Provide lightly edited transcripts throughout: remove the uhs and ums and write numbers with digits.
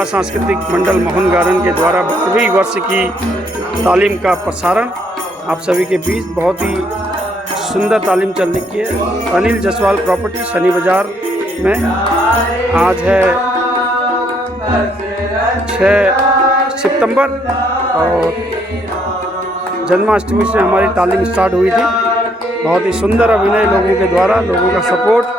जिला सांस्कृतिक मंडल मोहन गार्डन के द्वारा 12वीं वर्ष की तालीम का प्रसारण आप सभी के बीच बहुत ही सुंदर तालीम चल रही है। अनिल जसवाल प्रॉपर्टी शनि बाजार में आज है 6 सितंबर और जन्माष्टमी से हमारी तालीम स्टार्ट हुई थी। बहुत ही सुंदर अभिनय लोगों के द्वारा, लोगों का सपोर्ट।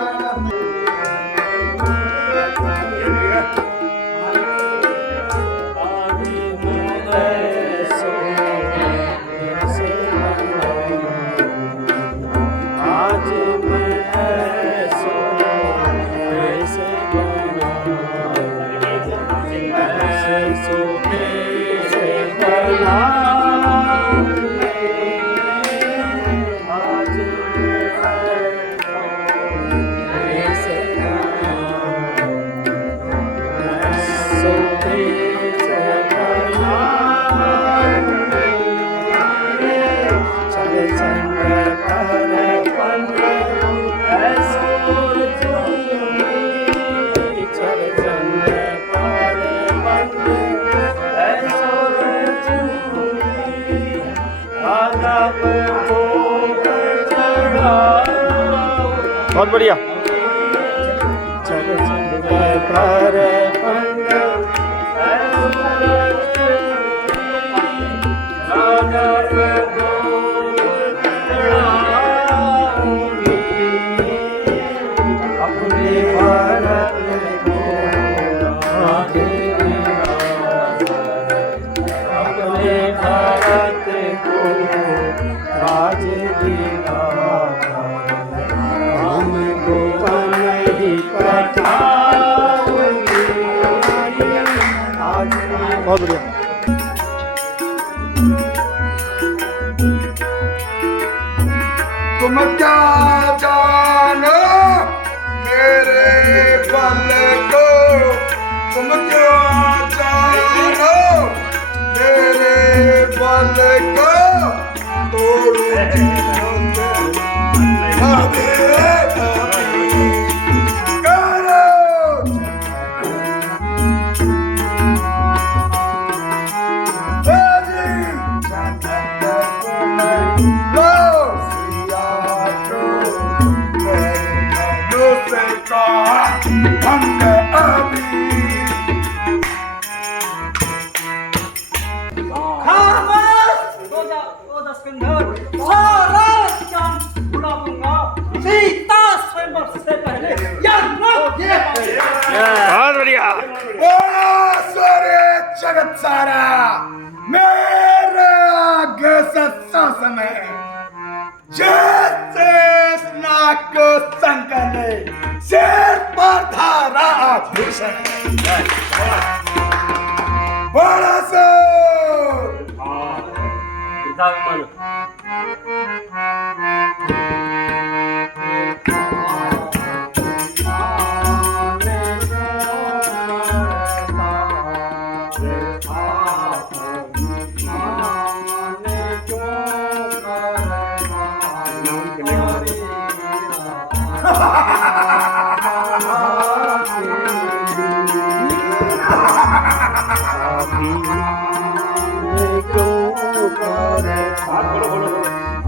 बहुत बढ़िया। बहुत बढ़िया। तुम क्या जानो मेरे बल को, तुम क्या जानो मेरे बल को, तोड़ू जगत सारा मेरे आगे सत्सा समय जैसे स्नाक को संकने सिर पर धारा आभूषण बड़ा सो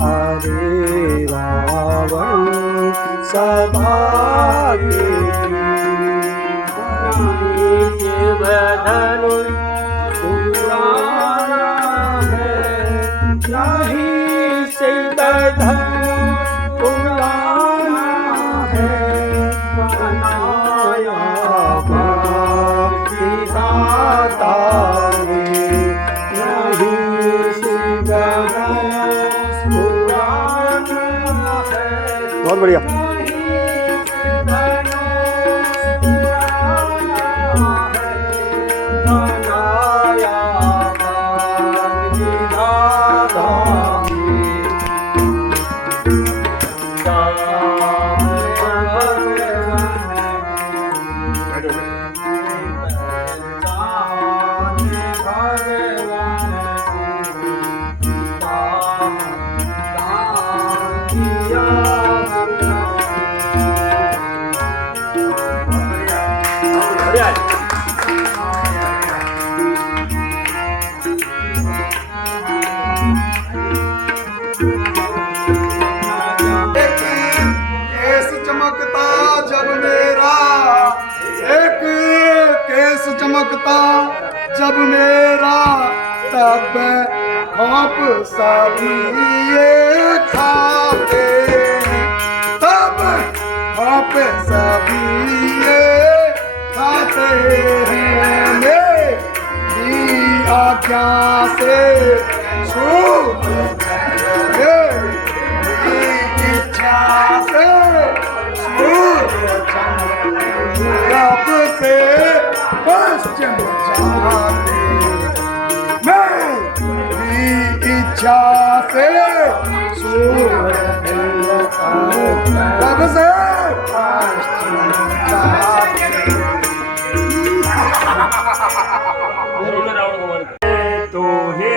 अरे रावण सभा धनुष पुराना है, नहीं सिद्ध धनुष पुराना है, बनाया विधाता ने, नहीं सिद्ध धनुष पुराना है। बहुत बढ़िया। जब मेरा तब खौफ सभी ये खाते हैं, तब खौफ सभी ये खाते हैं। मेरी आज्ञा से छूट मेरी इच्छा से छूट रब से पश्चिम जाते, मेरी इच्छा से सूरज रब से पश्चिम जाते। तो हे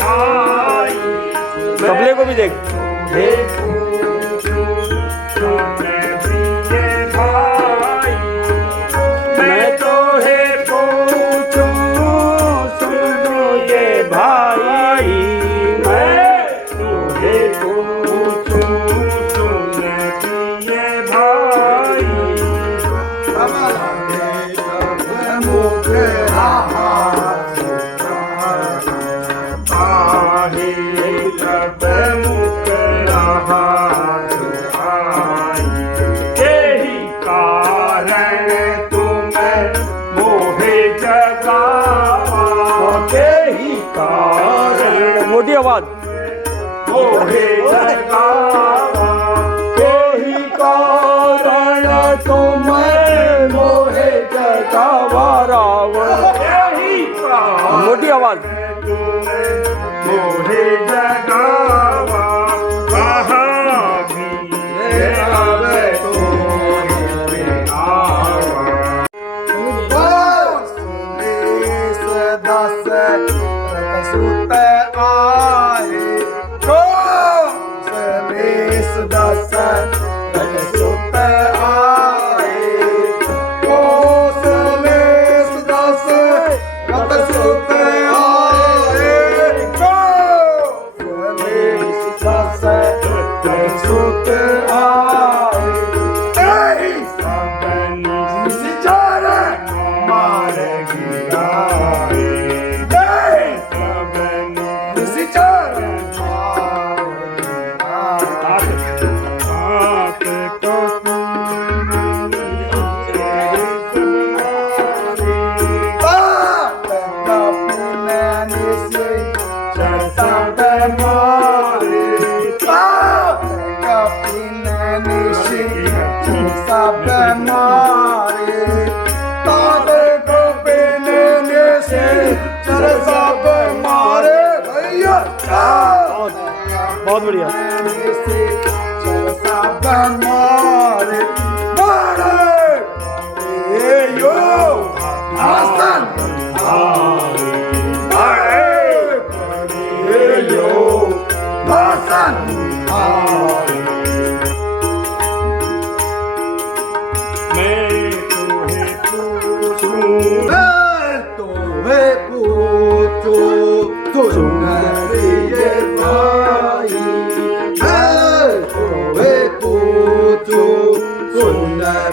भाई, तबले को भी देख। हे मैं तो हे पूछूं सुनो ये भाई, मैं तो हे पूछूं सुनो ये भाई। मोटी आवाज। मोहे जगावा यही कारण तुम्हें मोहे जगावा रावण, मोटी आवाज। मोहे जगावा कहाँ भी आवे तो सुत आए तो सलेस दस सुत आए तो सलेस दस सुत आए तो सलेस दस सुत आए। सिचारे मार गिराए, सब मारे ताते को पीने से चल सब मारे भैया। बहुत बढ़िया। चल सब मारे बड़े यो हसन बड़े यो हसन।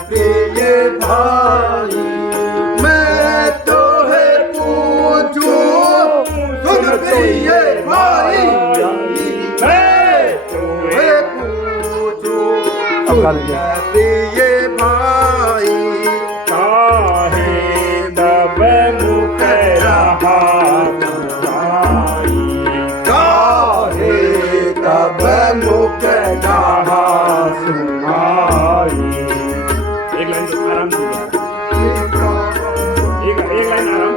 प्रिय भाई मैं तो है पूछूं सुन प्रिय भाई, मैं तो है पूछूं सुन प्रिय भाई। काहे तब मुख रहा काहे तब मुख रहा सुनाई। एक लाइन तो आराम से, एक लाइन आराम।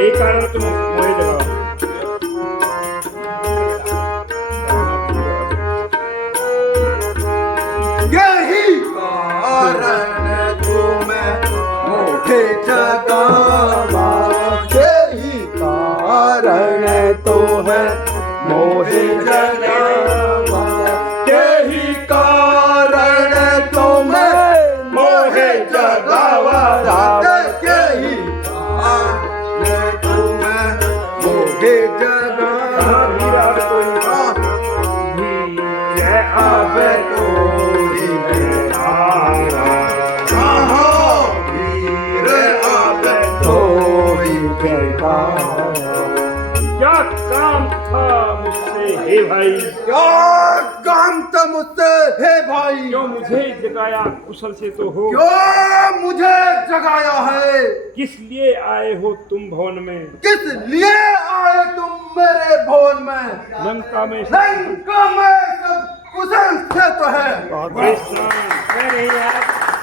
एक कारण तुम मोहे जगाओ। यही कारण तुम्हें मोहे जगावा, यही कारण तो है मोहे जगावा, यही कारण तुम्हें मोहे जगावा यही कारण तुम्हें मोहे जगावा। अब तो जयकारा। क्या काम था मुझसे हे भाई, क्या काम था मुझसे हे भाई, क्यों मुझे जगाया कुशल से तो हो, क्यों मुझे जगाया है, किस लिए आए हो तुम भवन में, किस लिए आए तुम मेरे भवन में, लंका में लंका में सब कुशल से तो है,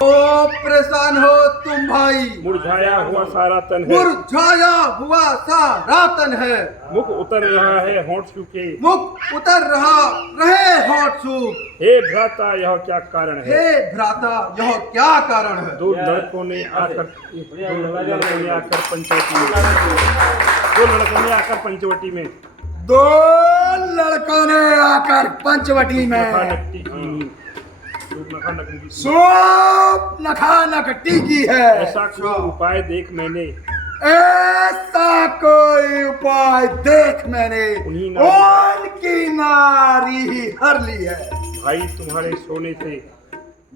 ओ परेशान हो तुम भाई, मुरझाया हुआ सारा तन है, मुरझाया हुआ सारा तन है, मुख उतर रहा है होंठ सूखे, मुख उतर रहा रहे होठ सूख, हे भ्राता यह क्या कारण है, हे भ्राता यह क्या कारण है, दो लड़कों ने आकर पंचवटी में, दो लड़कों ने आकर पंचवटी में, दो लड़कों ने आकर पंचवटी में सूप नखा की है, ऐसा कोई उपाय देख मैंने, ऐसा कोई उपाय देख मैंने, उनकी नारी ही हर ली है, भाई तुम्हारे सोने से,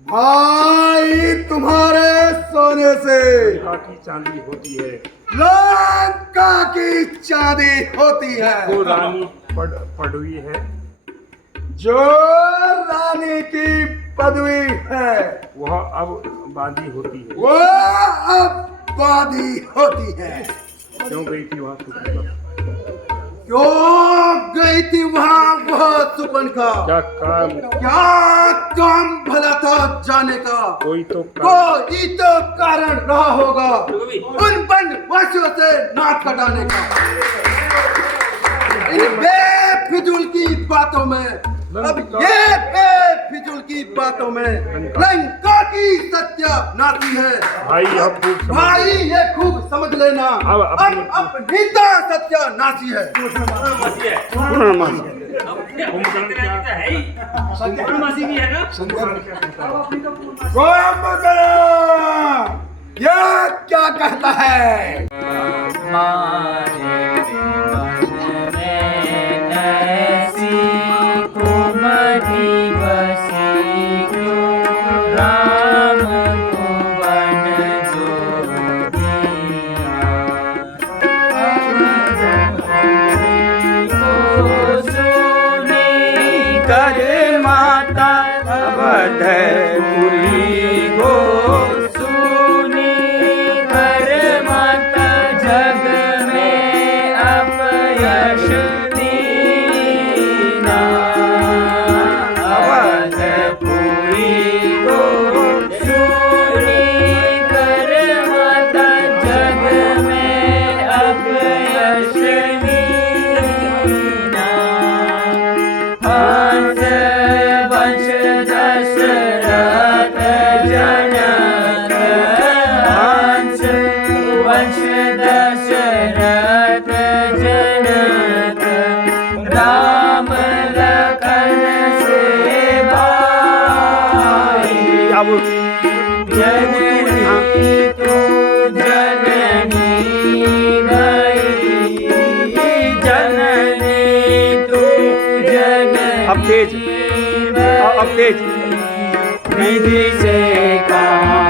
भाई तुम्हारे सोने से लंका की चांदी होती है, लंका की चांदी होती है, वो रानी पड़वी है, जो रानी की पदवी है वह अब बांदी होती है, वो अब बादी होती है, क्यों गई थी वहाँ क्यों गई थी वहाँ वह सुपनखा, क्या काम भला था जाने का, कोई तो कारण रहा होगा उन वनवासियों से नाक कटाने का, इन बेफिजूल की बातों में, अब ये बेफिजूल की बातों में लंका की सत्यानाशी है, भाई ये खूब समझ लेना, अब नीता सत्यानाशी है, ये क्या कहता है, अब तेज विधि से काम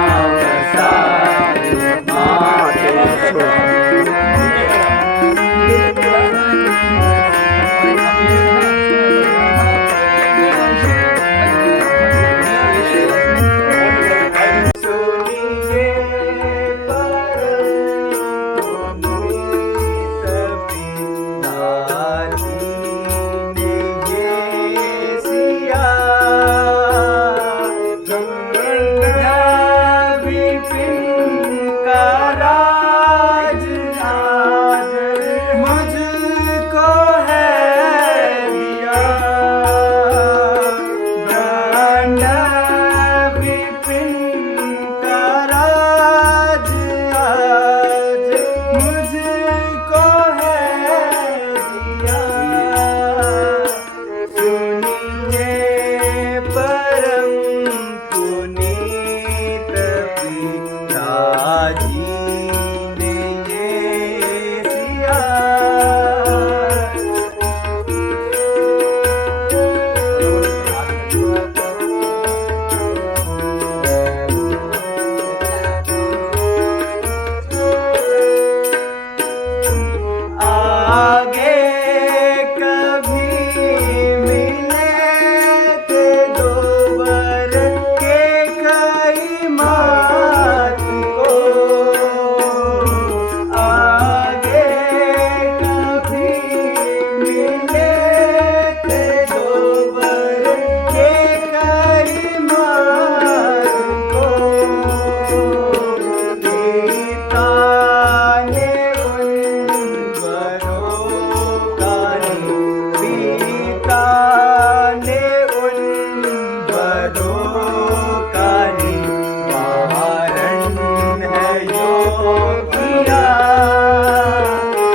किया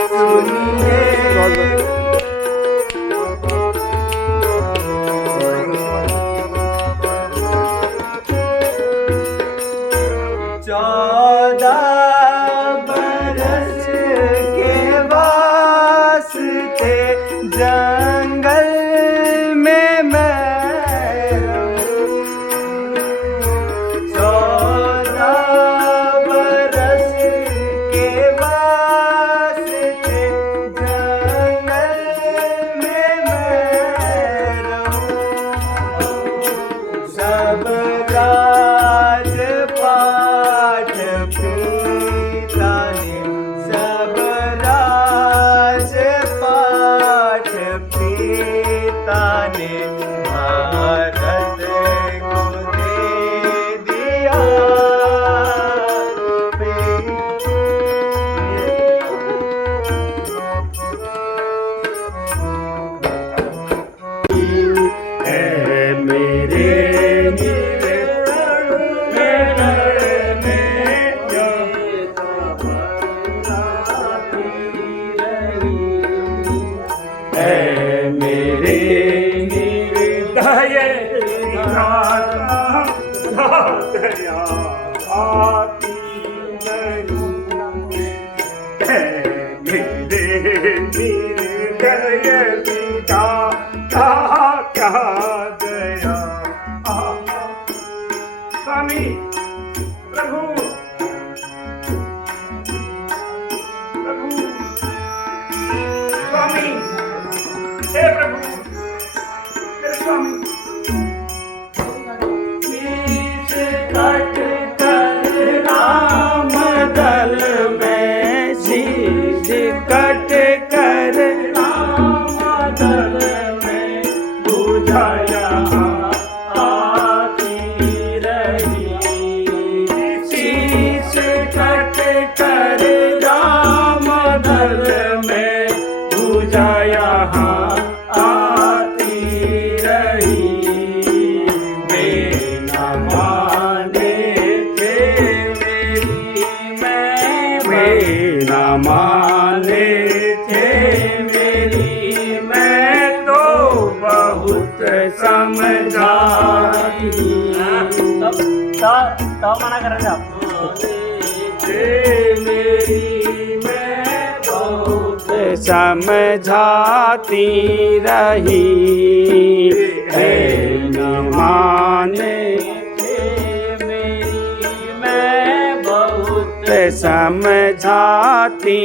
सुनिए। चौदह बरस के वास्ते जंगल में मैं रहूं। 14 बरस के वास्ते जंगल में मैं रहूं। सब राजपाट पिता ने, सब राजपाट पिता ने भारत को दे दिया। ऐ मेरे मेरे निर्दय विधाता दया आती नहीं। मेरे निर्दय विधाता क्या दया। स्वामी प्रभु स्वामी, हे प्रभु, हे स्वामी। शीश कट कर राम दल में, शीश कट कर राम दल में बुझाया आती रही। शीश कट कर राम दल में बुझाया आती रही। वे न माने थे मेरी मैं, वे न माने थे मेरी मैं तो बहुत समझाई। तो मना कर रहे मेरी मैं बहुत समझाती रही। है न माने मेरी मैं बहुत समझाती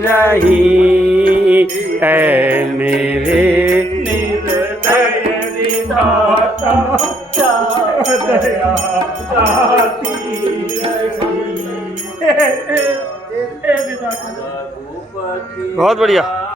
रही। ऐ मेरे निर्दय विधाता दया आती रही। बहुत बढ़िया।